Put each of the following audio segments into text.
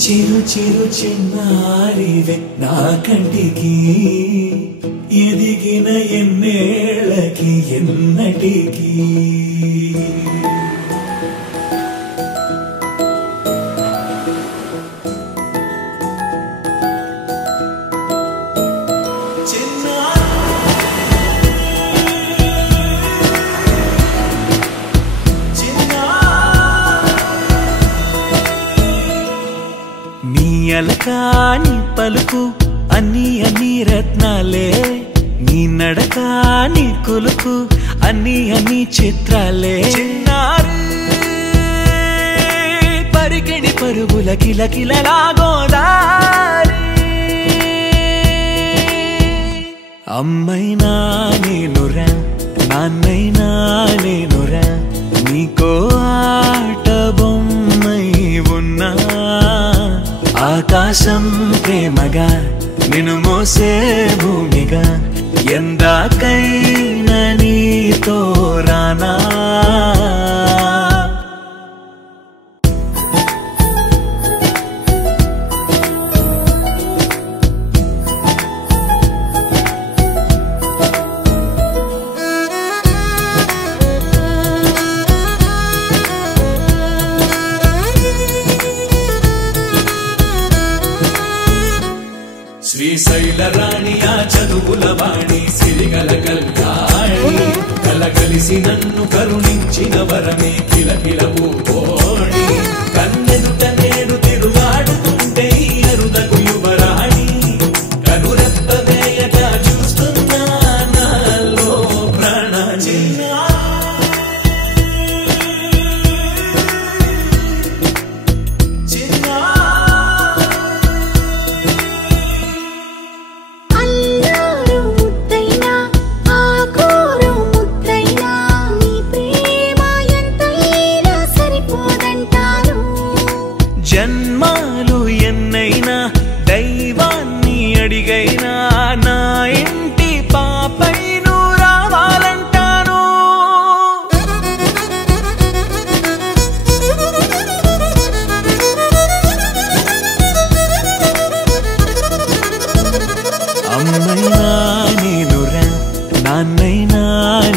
చిరు చిరు చిన్నారివే నా కంటికి ఎదిగిన ఎన్నేళ్ళకి ఎన్నటికి అలకాని పలుకు అన్ని అన్ని రత్నాలే నీ నడక నీ కులుకు అన్ని అన్ని చిత్రాలే చిన్నారు పరికిణి పరుగుల కిలకిలలా గోదారి అమ్మైనా నేనురా నాన్నైనా నేనురా నీకో ఆట బొమ్మై ఉన్నా ఆకాశం ప్రేమగా నిన్ను మోసే భూమిగా ఎందాకైనా నీతో రానా శ్రీశైల రాణి ఆ చదువుల వాణి సిరిగల కల్యాణి కలగలిసి నన్ను కరుణించిన వరమే కిలకిల పూకోణి కన్నెదుట నేడు తిరుగాడుతుంటే అరుదకు యువరాణి కనురెప్ప వేయగా చూస్తున్నా నాలో ప్రాణ జన్మాలు ఎన్నైనా దైవాన్ని అడిగైనా నా ఇంటి పాపై నువ్వు రావాలంటాను అమ్మైనా నేనురా నాన్నైనా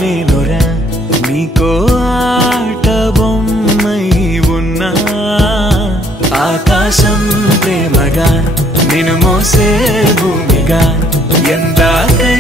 నేనురా నీకో ఆట బొమ్మై ఉన్నా ఆకాశం ప్రేమగా నిన్ను మోసే భూమిగా ఎందాకై